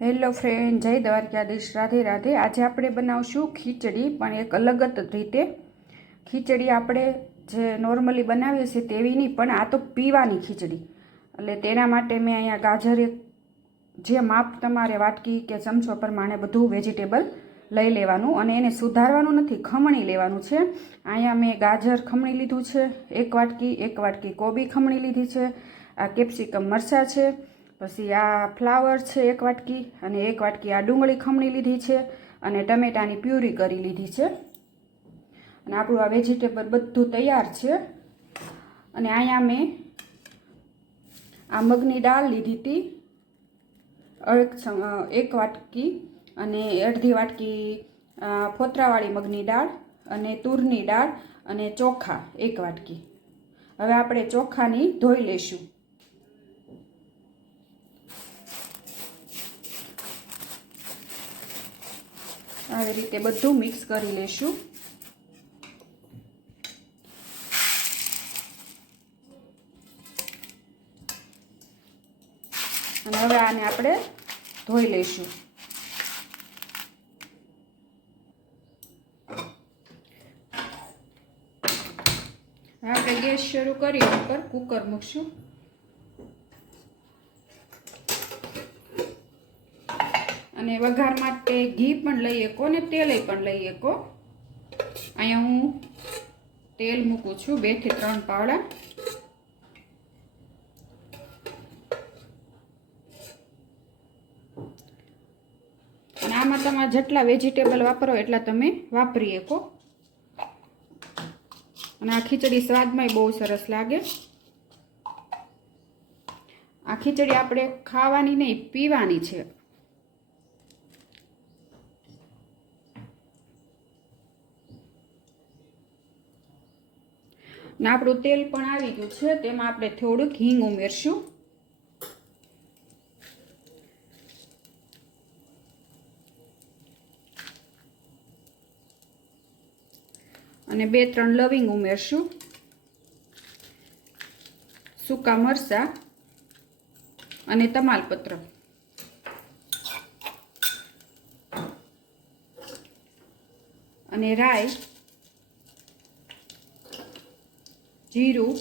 Hello friend, જય દ્વારકાધીશ. રાધે રાધે. આજે આપણે બનાવશું ખીચડી, પણ એક અલગ જ રીતે. ખીચડી આપણે જે નોર્મલી બનાવીએ છીએ તેવી નહીં, પણ આ તો પીવાની ખીચડી. એટલે તેના માટે મેં અહીંયા ગાજર એક, જે માપ તમારે વાટકી કે ચમચો પ્રમાણે બધું વેજીટેબલ લઈ લેવાનું અને એને સુધારવાનું નથી, ખમણી લેવાનું છે. અહીંયા મેં ગાજર ખમણી લીધું છે, એક વાટકી એક વાટકી કોબી ખમણી લીધી છે, આ કેપ્સિકમ મરચાં છે પછી આ ફ્લાવર છે એક વાટકી અને એક વાટકી આ ડુંગળી ખમણી લીધી છે અને ટમેટાની પ્યુરી કરી લીધી છે. અને આપણું આ વેજીટેબલ બધું તૈયાર છે. અને અહીંયા મેં આ મગની દાળ લીધી હતી. એક એક વાટકી અને અડધી વાટકી ફોતરાવાળી મગની દાળ અને તુરની દાળ અને ચોખા એક વાટકી. હવે આપણે ચોખાની ધોઈ લઈશું. આવી રીતે બધું મિક્સ કરી લેશું. અને હવે આને આપણે ધોઈ લઈશું આપણે ગેસ શરૂ કરી ઉપર કુકર મૂકશું. અને વઘાર માટે ઘી પણ લઈ શકો ને તેલ પણ લઈ શકો. અહીંયા હું તેલ મૂકું છું, બેથી ત્રણ પાવડા. અને આમાં તમારે જેટલા વેજીટેબલ વાપરો એટલા તમે વાપરી શકો. અને આ ખીચડી સ્વાદમાંય બહુ સરસ લાગે. આ ખીચડી આપણે ખાવાની નહીં, પીવાની છે. ને આપણું તેલ પણ આવી ગયું છે, તેમાં આપણે થોડુંક હિંગ ઉમેરશું. અને બે ત્રણ લવિંગ ઉમેરશું. સૂકા મરચાં અને તમાલપત્ર. અને રાઈ જીરું.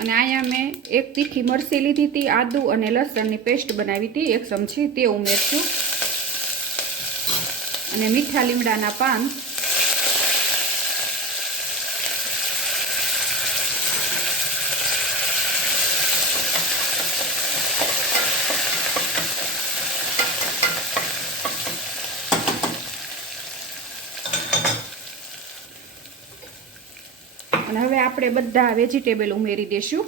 અને અહીંયા મેં એક તીખી મરસી લીધી હતી, આદુ અને લસણની પેસ્ટ બનાવી હતી, એક ચમચી તે ઉમેરશું અને મીઠા લીમડાના પાન. અને હવે આપણે બધા વેજીટેબલ ઉમેરી દઈશું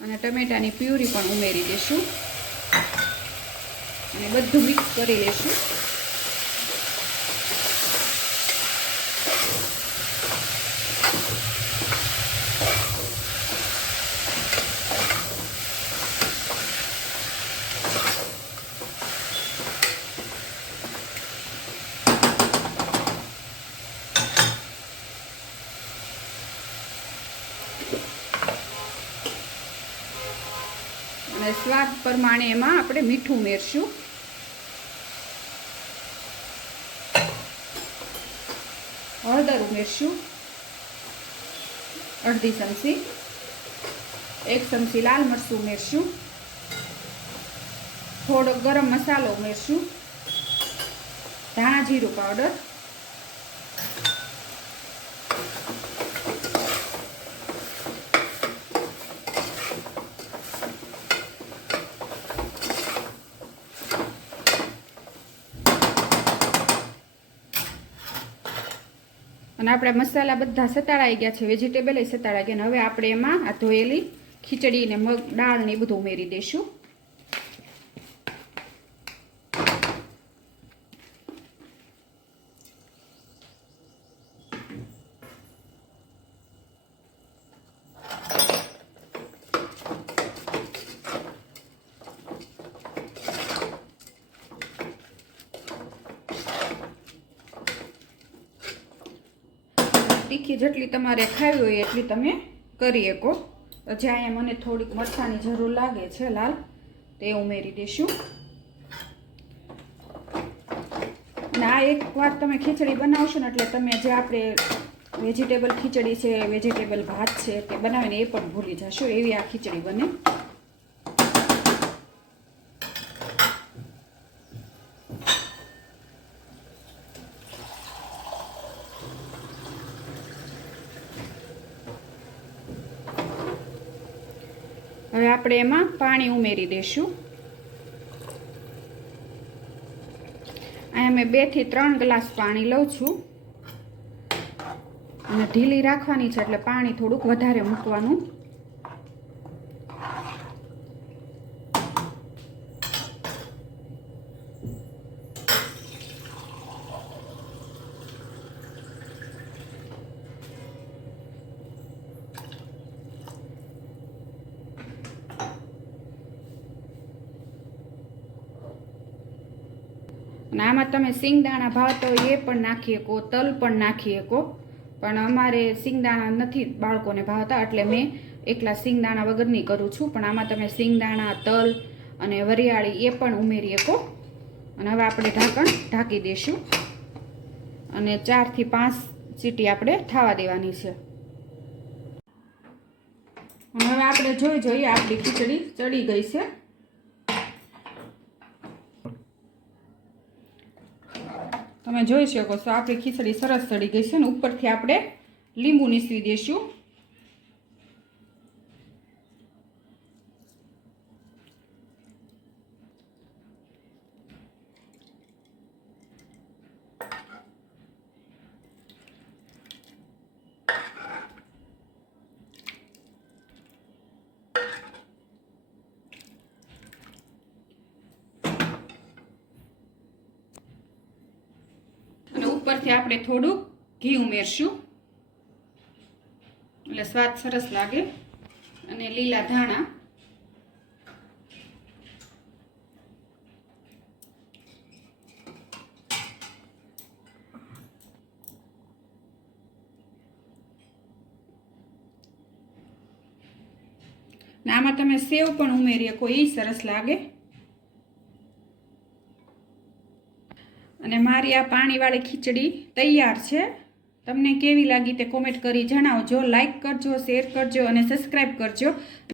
અને ટમેટાની પ્યુરી પણ ઉમેરી દઈશું અને બધું મિક્સ કરી લઈશું અને સ્વાદ પ્રમાણે એમાં આપણે મીઠું ઉમેરશું હળદર ઉમેરશું. અડધી ચમચી. એક ચમચી લાલ મરચું ઉમેરશું. થોડો ગરમ મસાલો ઉમેરશું. ધાણા જીરું પાવડર. અને આપણા મસાલા બધા સતાળાઈ ગયા છે વેજીટેબલ સતાળાઈ ગયા હવે આપણે એમાં આ ધોયેલી ખીચડી ને મગ, દાળ ને એ બધું ઉમેરી દઈશું. તીખી જેટલી તમારે ખાવી હોય એટલી તમે કરી શકો. જ્યાં અહીંયા મને થોડીક મરસાની જરૂર લાગે છે, લાલ, તે ઉમેરી દઈશું અને આ એક વાર તમે ખીચડી બનાવશો ને એટલે તમે જે આપણે વેજીટેબલ ખીચડી છે વેજીટેબલ ભાત છે, તે બનાવીને એ પણ ભૂલી જશો. એવી આ ખીચડી બને. હવે આપણે એમાં પાણી ઉમેરી દઈશું. અહીંયા મેં બેથી ત્રણ ગ્લાસ પાણી લઉં છું. અને ઢીલી રાખવાની છે એટલે પાણી થોડુંક વધારે મૂકવાનું. અને આમાં તમે સિંગદાણા ભાવતા એ પણ નાખી શકો, તલ પણ નાખી શકો. પણ અમારે સિંગદાણા નથી બાળકોને ભાવતા, એટલે મેં એકલા સિંગદાણા વગરની કરું છું. પણ આમાં તમે સિંગદાણા, તલ અને વરિયાળી એ પણ ઉમેરી શકો. અને હવે આપણે ઢાંકણ ઢાંકી દઈશું. અને ચારથી પાંચ સીટી આપણે થવા દેવાની છે. હવે આપણે જોઈ જોઈએ આપણી ખીચડી ચડી ગઈ છે. તમે જોઈ શકો છો. આપણી ખીચડી સરસ ચડી ગઈ છે ને ઉપરથી આપણે લીંબુ નીસવી દઈશું અને ઉપરથી આપણે થોડુંક ઘી ઉમેરશું. એટલે સ્વાદ સરસ લાગે. અને લીલા ધાણા. આમાં તમે સેવ પણ ઉમેરી શકો એ સરસ લાગે. અને મારી આ પાણીવાળી ખીચડી તૈયાર છે. તમને કેવી લાગી તે કોમેન્ટ કરી જણાવજો. લાઈક કરજો શેર કરજો અને સબસ્ક્રાઈબ કરજો.